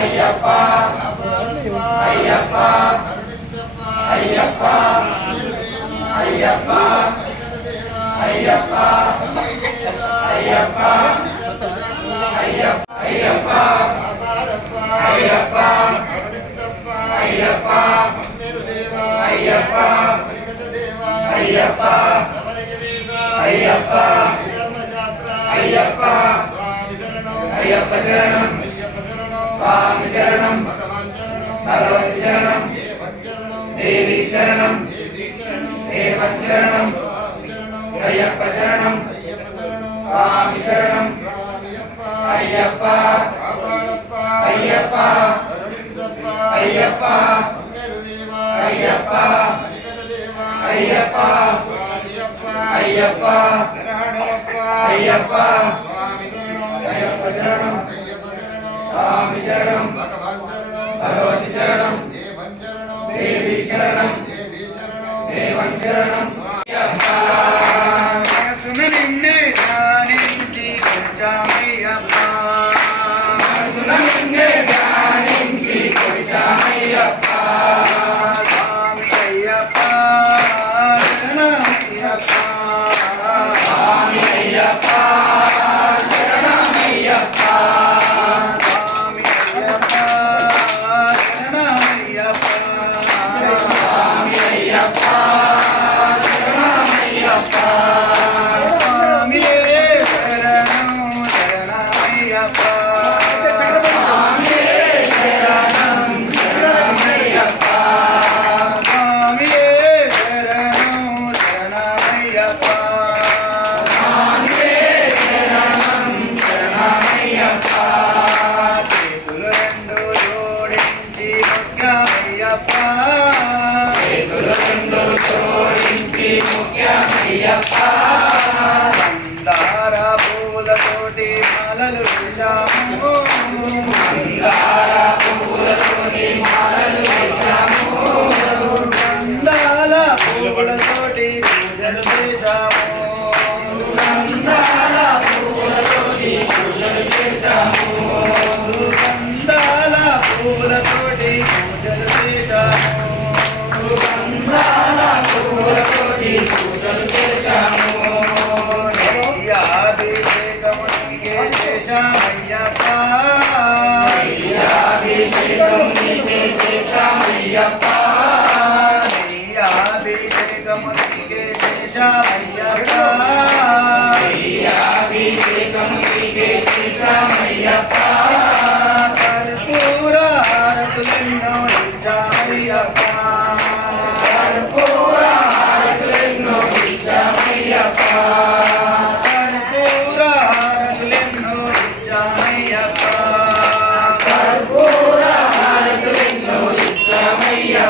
అయ్యప్ప అయ్యప్ప అయ్యప్ప అయ్యప్ప అయ్యప్ప అయ్యప్ప అయ్యప్ప అయ్యప్ప అయ్యప్ప అయ్యప్ప అయ్యప్ప అయ్యప్ప అయ్యప్ప అయ్యప్ప శరణం స్వామి శరణం భగవతి శరణం దేవి శరణం దేవం శరణం అయ్యప్ప శరణం స్వామి శరణం అయ్యప్ప అయ్యప్ప అయ్యప్ప అయ్యప్ప అయ్యప్ప అయ్యప్ప అయ్యప్ప అయ్యప్ప శరణం స్వామి శరణం భగవతి శరణం దేవి శరణం దేవం శరణం మనసును నిన్నే ధ్యానించి కొలిచామయ్యప్ప మనసును నిన్నే ధ్యానించి కొలిచామయ్యప్ప స్వామి అయ్యప్ప శరణమయ్యప్ప స్వామి అయ్యప్ప శరణమయ్యప్ప స్వామి అయ్యప్ప శరణమయ్యప్ప స్వామి అయ్యప్ప శరణమయ్యప్ప స్వామి శరణం శరణమయ్యప్ప స్వామి శరణం శరణమయ్యప్ప స్వామి శరణం శరణమయ్యప్ప స్వామి శరణం శరణమయ్యప్ప చేతులు రెండు జోడించి మొక్కామయ్యప్ప చేతులు రెండు జోడించి మొక్కామయ్యప్ప మందార పూలతోటి మాలలు వేశాము మందార పూలతోటి మాలలు వేశాము గంధాల పూలతోటి పూజలు చేశాము గంధాల పూలతోటి పూజలు చేశాము గంధాల పూలతోటి పూజలు చేశాము గంధాల పూలతోటి పూజలు చేశాము అభిషేకము నీకే చేశామయ్యప్ప అభిషేకము నీకే చేశామయ్యప్ప అభిషేకము నీకే చేశామయ్యప్ప అభిషేకము నీకే చేశామయ్యప్ప కర్పూర హారతులెన్నో ఇచ్చామయ్యప్ప కర్పూర హారతులెన్నో ఇచ్చామయ్యప్ప కర్పూర హారతులెన్నో ఇచ్చామయ్యప్ప కర్పూర హారతులెన్నో ఇచ్చామయ్యప్ప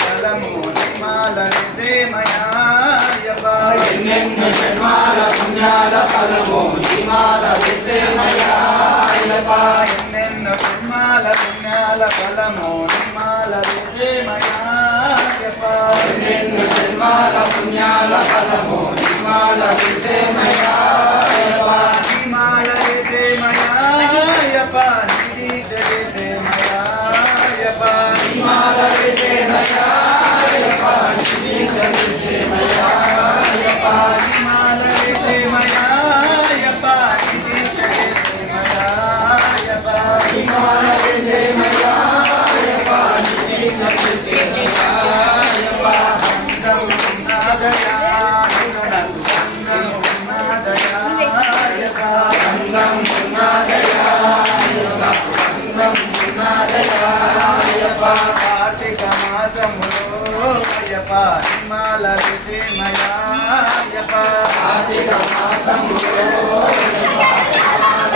ఫలము నిమాల విసేమయాయప ఎన్నెన్నో జన్మాల పుణ్యాల ఫలము నిమాల విసేమయాయప ఎన్నెన్నో జన్మాల పుణ్యాల ఫలము నిమాల విసేమయాయప ఎన్నెన్నో జన్మాల పుణ్యాల ఫలము నిమాల విసేమయాయప నిమాల విసేమయాయప నిదీక్ష విసేమయాయప నిమాల విసేమయాయప నిదీక్ష విసేమయాయప నిమాల విసేమయాయప నిదీక్ష విసేమయాయప నిమాల విసేమయాయప నిదీక్ష విసేమయాయప కార్తీక మాసములో అయ్యప్ప నిమాల విసేమయాయప్ప కార్తీక మాసములో అయ్యప్ప నిమాల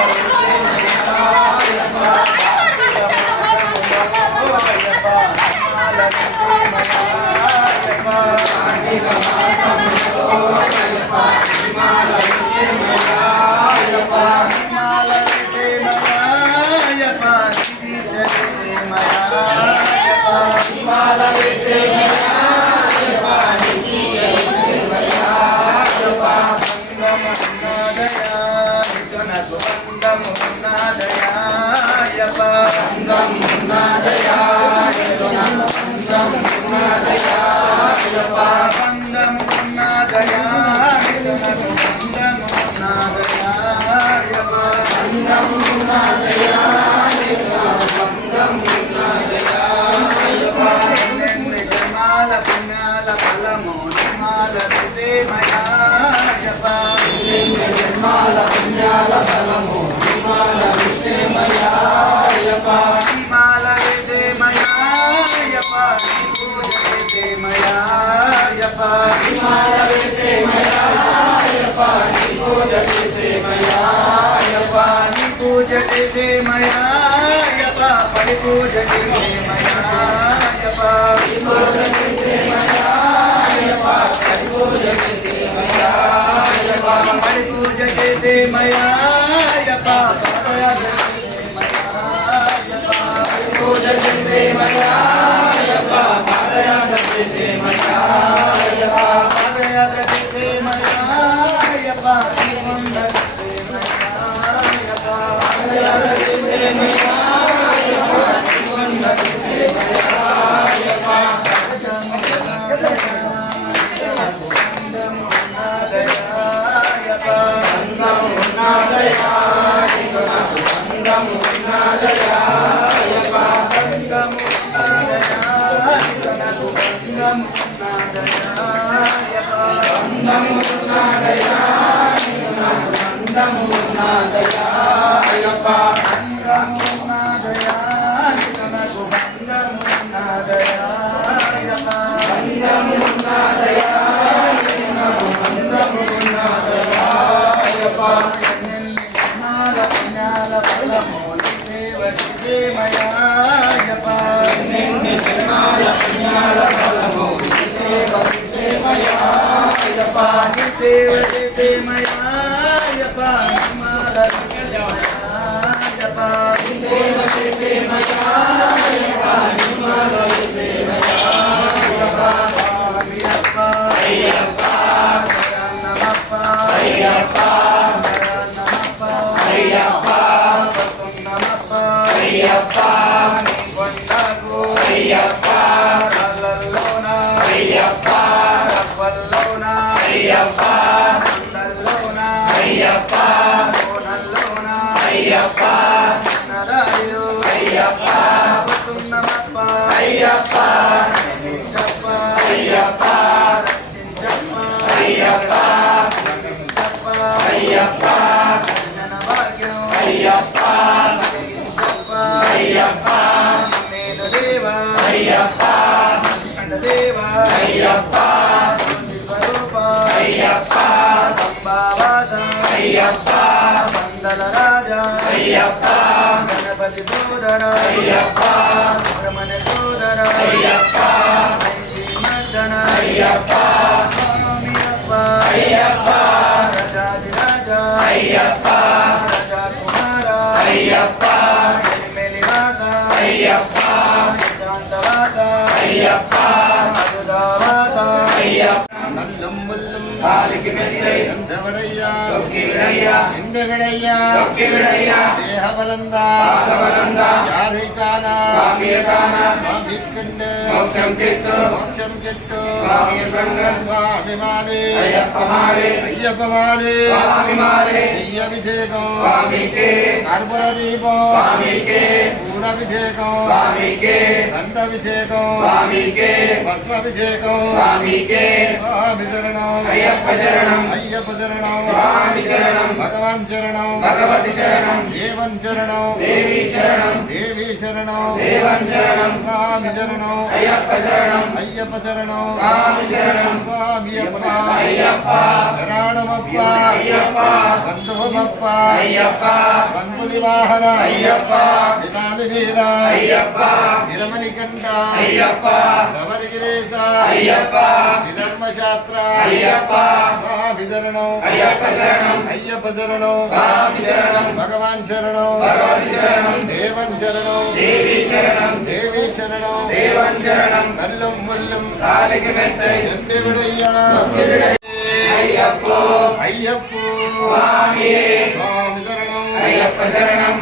విసేమయాయప్ప కార్తీక మాసములో అయ్యప్ప నిమాల విసేమయాయప్ప నిమాల విసేమయాయప్ప నిదీక్ష విసేమయాయప్ప నిమాల విసేమయాయప్ప నిదీక్ష విసేమయాయప్ప పుణ్యాల ఫలము నిమాల విసేమయాయప్ప జన్మాల పుణ్యాల ఫలము నిమాల విసేమయాయప్ప నిమాల విసేమయాయప్ప పూజ విసేమయాయప్ప నిమాల విసేమయాయప్ప పూజ విసేమయాయప్ప పూజ విసేమయాయప్ప పరిపూజ విసేమయాయప్ప పూజ విసేమయాయప్ప పూజ విసేమయాయప్ప పరిపూజ విసేమయాయప్ప పూజ విసేమయాయప్ప పాదయాత్ర విసేమయాయప్ప పాదయాత్ర విసేమయాయప్ప శ్రీకొండ విసేమయాయప్ప పాదయాత్ర విసేమయాయప్ప శ్రీకొండ విసేమయాయప్ప అయ్యప్ప అయ్యప్ప గణపతి సోదర అయ్యప్ప రమణ సోదర అయ్యప్ప మర్దన అయ్యప్ప స్వామి అప్ప అయ్యప్ప రాజాదిరాజ అయ్యప్ప రాజకుమార అయ్యప్ప మెలివాస అయ్యప్ప శాంతవాస అయ్యప్ప అరుదావాస అయ్యప్ప నల్లం ముల్లం కాలికి మెత్తై ఎందవడయ్యా తొక్కి విడయ్యా ఎందవిడయ్యా తొక్కి విడయ్యా దేహబలందా పాదబలందా యారికానా స్వామియకానా స్వామికండు మోక్షం కెట్టు మోక్షం చెట్టు స్వామియకండు స్వామి మాలే అయ్యప్ప మాలే అయ్యప్ప మాలే స్వామి మాలే అయ్యభిషేకం స్వామికే కర్పూర దీపం స్వామికే పూరాభిషేకం స్వామికే దంతాభిషేకం స్వామికే భస్మాభిషేకం స్వామికే స్వామి శరణం అయ్యప్ప శరణం అయ్యప్ప శరణం స్వామి శరణం భగవాన్ శరణం భగవతి శరణం దేవన్ శరణం దేవి శరణం దేవి శరణం దేవన్ శరణం స్వామి శరణం అయ్యప్ప శరణం అయ్యప్ప శరణం స్వామి శరణం స్వామి అప్ప అయ్యప్ప శరణమప్ప అయ్యప్ప బంధుమప్ప అయ్యప్ప బంధులి వాహన అయ్యప్ప విధాలి వీర అయ్యప్ప నిరమణి కంఠ అయ్యప్ప గవరిగిరేశ అయ్యప్ప విధర్మశాస్త్ర అయ్యప్ప స్వామి శరణం అయ్యప్ప శరణం అయ్యప్ప శరణం స్వామి శరణం భగవాన్ శరణం భగవతి శరణం దేవన్ శరణం దేవి శరణం దేవి శరణం దేవన్ శరణం నల్లం ముల్లం కాలికి మెత్తై ఎందెవిడయ్యా తొక్కి విడయ్యా అయ్యప్ప అయ్యప్ప స్వామియే స్వామి శరణం అయ్యప్ప శరణం